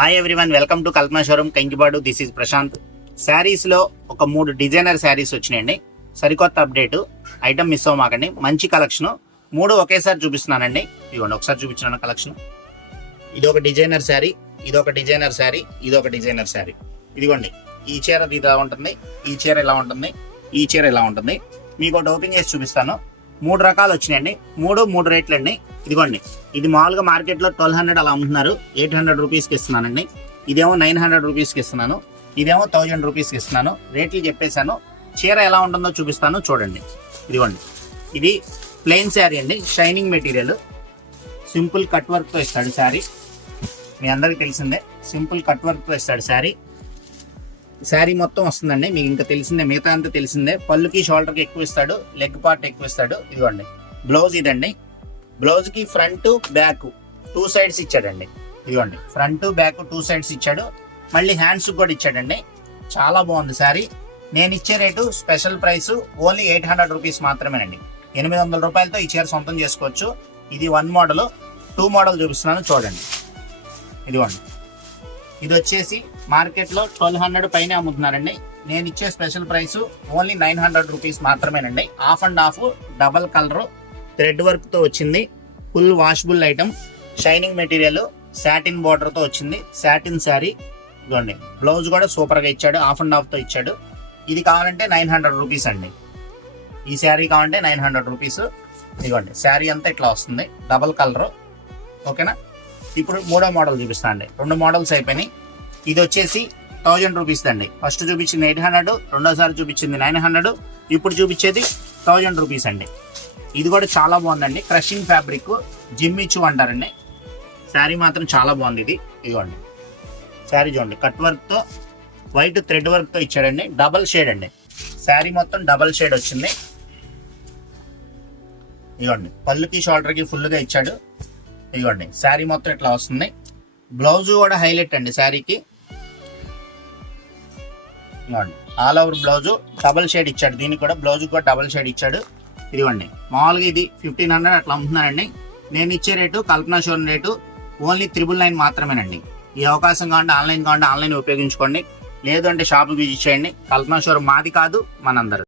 Hi everyone, welcome to Kalpana showroom Kankipadu. This is Prashant. Saris లో ఒక 3 designer saris వచ్చినాయండి. సరికొత్త అప్డేట్, ఐటమ్ మిస్ అవ్వమాకండి. మంచి కలెక్షన్ 3 ఒకేసారి చూపిస్తున్నానండి. ఇదిగోండి, ఒకసారి చూపించిన కలెక్షన్. ఇదొక డిజైనర్ శారీ, ఇదొక డిజైనర్ శారీ, ఇదొక డిజైనర్ శారీ. ఇదిగోండి, ఈ చీర ఇలా ఉంటుంది, ఈ చీర ఇలా ఉంటుంది, ఈ చీర ఇలా ఉంటుంది. మీకు ఒకటి ఓపెన్ చేసి చూపిస్తాను. 3 రకాలు వచ్చినాయండి. 3 రేట్లు అండి. ఇదిగోండి, ఇది మామూలుగా మార్కెట్లో 1200 అలా అమ్ముతున్నారు. 800 రూపీస్కి ఇస్తున్నానండి. ఇదేమో 900 రూపీస్కి ఇస్తున్నాను. ఇదేమో 1000 రూపీస్కి ఇస్తున్నాను. రేట్లు చెప్పేశాను. చీర ఎలా ఉంటుందో చూపిస్తాను, చూడండి. ఇదిగోండి, ఇది ప్లెయిన్ శారీ అండి, షైనింగ్ మెటీరియల్, సింపుల్ కట్ వర్క్తో ఇస్తాడు శారీ. మీ అందరికి తెలిసిందే, సింపుల్ కట్ వర్క్తో ఇస్తాడు శారీ. శారీ మొత్తం వస్తుందండి, మీకు ఇంకా తెలిసిందే, మిగతా అంతా తెలిసిందే. పళ్ళుకి షోల్డర్కి ఎక్కువ ఇస్తాడు, లెగ్ పార్ట్ ఎక్కువ ఇస్తాడు. ఇదిగోండి, బ్లౌజ్ ఇదండి. బ్లౌజ్కి ఫ్రంట్ బ్యాక్ 2 సైడ్స్ ఇచ్చాడండి. ఇదిగోండి, ఫ్రంట్ బ్యాక్ 2 సైడ్స్ ఇచ్చాడు. మళ్ళీ హ్యాండ్స్ కూడా ఇచ్చాడండి. చాలా బాగుంది శారీ. నేను ఇచ్చే rate special price only 800 rupees మాత్రమేనండి. 800 రూపాయలతో ఈ చీర సొంతం చేసుకోవచ్చు. ఇది 1 మోడల్. 2 మోడల్ చూపిస్తున్నాను, చూడండి. ఇదిగోండి, ఇది వచ్చేసి మార్కెట్లో 1200 పైన అమ్ముతున్నారండి. నేను ఇచ్చే స్పెషల్ ప్రైస్ ఓన్లీ 900 రూపీస్ మాత్రమేనండి. Half and half, double colour, thread వర్క్తో వచ్చింది. Full washable item, shining material, satin బార్డర్తో వచ్చింది. సాటిన్ శారీ. ఇదిగోండి, బ్లౌజ్ కూడా సూపర్గా ఇచ్చాడు, హాఫ్ అండ్ హాఫ్తో ఇచ్చాడు. ఇది కావాలంటే 900 రూపీస్ అండి. ఈ శారీ కావాలంటే 900 రూపీస్. ఇదిగోండి, శారీ అంతా ఇట్లా వస్తుంది, డబల్ కలర్. ఓకేనా? ఇప్పుడు 3వ మోడల్ చూపిస్తా అండి. 2 మోడల్స్ అయిపోయినాయి. ఇది వచ్చేసి 1000 రూపీస్ అండి. ఫస్ట్ చూపించింది 800, రెండోసారి చూపించింది 900, ఇప్పుడు చూపించేది 1000 రూపీస్ అండి. ఇది కూడా చాలా బాగుందండి. క్రషింగ్ ఫ్యాబ్రిక్, జిమ్మిచ్చు అంటారండి. శారీ మాత్రం చాలా బాగుంది. ఇది ఇదిగోండి, శారీ చూడండి, కట్ వర్క్తో వైట్ థ్రెడ్ వర్క్తో ఇచ్చాడండి. డబల్ షేడ్ అండి, శారీ మొత్తం డబల్ షేడ్ వచ్చింది. ఇదిగోండి, పళ్ళుకి షోల్డర్కి ఫుల్గా ఇచ్చాడు. ఇదిగోండి, శారీ మొత్తం ఇట్లా వస్తుంది. బ్లౌజ్ కూడా హైలైట్ అండి శారీకి. ఇదిగోండి, all over blouse double shade ఇచ్చాడు. దీనికి కూడా బ్లౌజ్ కూడా డబల్ షేడ్ ఇచ్చాడు. ఇదిగోండి, మామూలుగా ఇది 1500 అట్లా అమ్ముతున్నానండి. నేను ఇచ్చే రేటు, కల్పనా షోరూమ్ రేటు ఓన్లీ 999 మాత్రమేనండి. ఈ అవకాశం కావాలంటే ఆన్లైన్ ఉపయోగించుకోండి. లేదు అంటే షాప్ విజిట్ చేయండి. కల్పనా షోరూమ్ మాది కాదు, మనందరు.